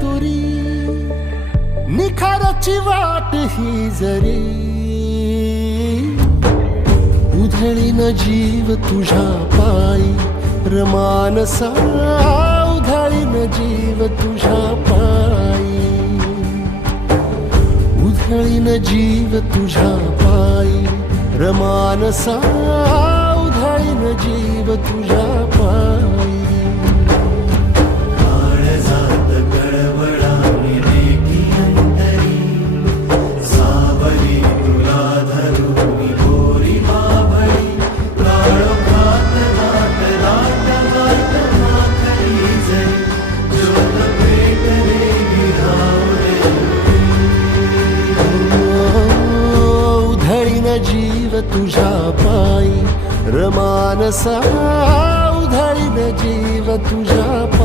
अंतुरी निखाराची वाट ही जरी उधळीन जीव तुझ्या पायी रमानसा उधळीन जीव तुझ्या पायी उधळीन जीव तुझ्या पायी रमानसा उधळीन जीव तुझ्या पायी जीव तुझ्या पायी रमानसा उधळीन जीव तुझ्या